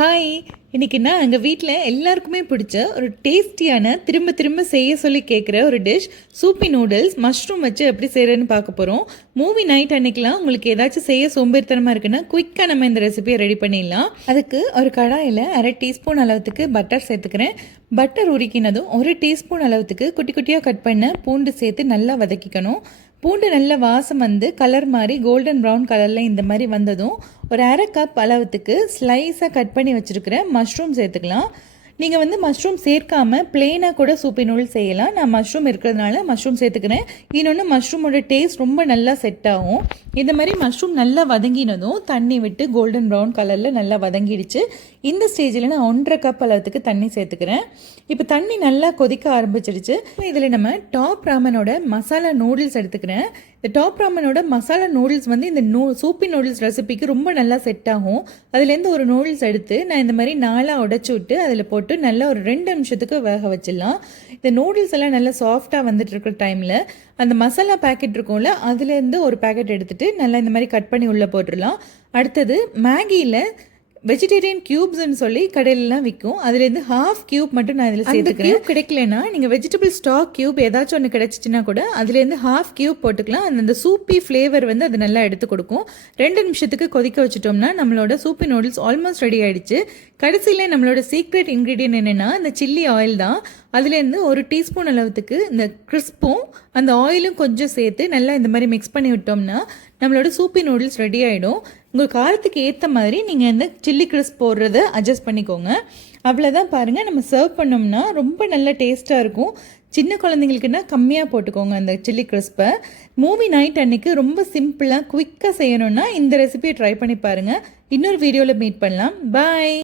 Hi. இன்றைக்கின்னா எங்கள் வீட்டில் எல்லாருக்குமே பிடிச்ச ஒரு டேஸ்டியான திரும்ப திரும்ப செய்ய சொல்லி கேட்குற ஒரு டிஷ் சூப்பி நூடுல்ஸ் மஷ்ரூம் வச்சு எப்படி செய்கிறேன்னு பார்க்க போகிறோம். மூவி நைட் அன்னைக்கெலாம் உங்களுக்கு ஏதாச்சும் செய்ய சோம்பேறித்தனமாக இருக்குன்னா குயிக்காக நம்ம இந்த ரெசிபியை ரெடி பண்ணிடலாம். அதுக்கு ஒரு கடாயில் 1/2 டீஸ்பூன் அளவுக்கு பட்டர் சேர்த்துக்கிறேன். பட்டர் உருக்கினதும் 1 டீஸ்பூன் அளவுக்கு குட்டி குட்டியாக கட் பண்ண பூண்டு சேர்த்து நல்லா வதக்கிக்கணும். பூண்டு நல்ல வாசம் வந்து கலர் மாதிரி கோல்டன் ப்ரௌன் கலரில் இந்த மாதிரி வந்ததும் ஒரு 1/2 கப் அளவுக்கு ஸ்லைஸாக கட் பண்ணி வச்சுருக்கிற மஷ்ரூம் சேர்த்துக்கலாம். நீங்கள் வந்து மஷ்ரூம் சேர்க்காமல் பிளெயினாக கூட சூப்பி நூடுல்ஸ் செய்யலாம். நான் மஷ்ரூம் இருக்கிறதுனால மஷ்ரூம் சேர்த்துக்கிறேன். இன்னொன்று மஷ்ரூமோட டேஸ்ட் ரொம்ப நல்லா செட் ஆகும். இந்த மாதிரி மஷ்ரூம் நல்லா வதங்கினதும் தண்ணி விட்டு கோல்டன் ப்ரௌன் கலரில் நல்லா வதங்கிடுச்சு. இந்த ஸ்டேஜில் நான் 1/2 கப் அளவுக்கு தண்ணி சேர்த்துக்கிறேன். இப்போ தண்ணி நல்லா கொதிக்க ஆரம்பிச்சிடுச்சு. இதில் நம்ம டாப் ராமனோட மசாலா நூடுல்ஸ் எடுத்துக்கிறேன். இந்த டாப் ராமனோட மசாலா நூடுல்ஸ் வந்து இந்த சூப்பி நூடுல்ஸ் ரெசிபிக்கு ரொம்ப நல்லா செட் ஆகும். அதுலேருந்து ஒரு நூடுல்ஸ் எடுத்து நான் இந்த மாதிரி 4ஆக உடச்சி விட்டு அதில் போட்டு நல்லா ஒரு 2 நிமிஷத்துக்கு வேக வச்சிடலாம். இந்த நூடுல்ஸ் எல்லாம் நல்லா சாஃப்டாக வந்துட்டு இருக்கிற டைமில் அந்த மசாலா பேக்கெட் இருக்கும்ல, அதுலேருந்து ஒரு பேக்கெட் எடுத்துகிட்டு நல்லா இந்த மாதிரி கட் பண்ணி உள்ளே போட்டுடலாம். அடுத்தது மேகியில் வெஜிடேரியன் க்யூப்ஸ்ன்னு சொல்லி கடையிலலாம் விற்கும். அதுலேருந்து 1/2 க்யூப் மட்டும் நான் இதில் சேர்த்துக்கிறேன். கிடைக்கலனா நீங்கள் வெஜிடபிள் ஸ்டாக் க்யூப் ஏதாச்சும் ஒன்று கிடச்சிச்சின்னா கூட அதுலேருந்து 1/2 க்யூப் போட்டுக்கலாம். அந்த சூப்பி ஃப்ளேவர் வந்து அது நல்லா எடுத்து கொடுக்கும். 2 நிமிஷத்துக்கு கொதிக்க வச்சுட்டோம்னா நம்மளோட சூப்பி நூடுல்ஸ் ஆல்மோஸ்ட் ரெடி ஆகிடுச்சு. கடைசியில் நம்மளோட சீக்ரெட் இன்க்ரீடியன்ட் என்னென்னா இந்த சில்லி ஆயில் தான். அதுலேருந்து 1 டீஸ்பூன் அளவுக்கு இந்த கிறிஸ்பும் அந்த ஆயிலும் கொஞ்சம் சேர்த்து நல்லா இந்த மாதிரி மிக்ஸ் பண்ணி விட்டோம்னா நம்மளோட சூப்பி நூடுல்ஸ் ரெடி ஆகிடும். உங்கள் காரத்துக்கு ஏற்ற மாதிரி நீங்கள் இந்த சில்லி கிறிஸ்ப் போடுறத அட்ஜஸ்ட் பண்ணிக்கோங்க. அவ்வளோதான். பாருங்கள், நம்ம சர்வ் பண்ணோம்னா ரொம்ப நல்ல டேஸ்ட்டாக இருக்கும். சின்ன குழந்தைங்களுக்குன்னா கம்மியாக போட்டுக்கோங்க அந்த சில்லி கிறிஸ்பை. மூவி நைட் அன்னைக்கு ரொம்ப சிம்பிளாக குயிக்காக செய்யணுன்னா இந்த ரெசிபியை ட்ரை பண்ணி பாருங்கள். இன்னொரு வீடியோவில் மீட் பண்ணலாம். பாய்.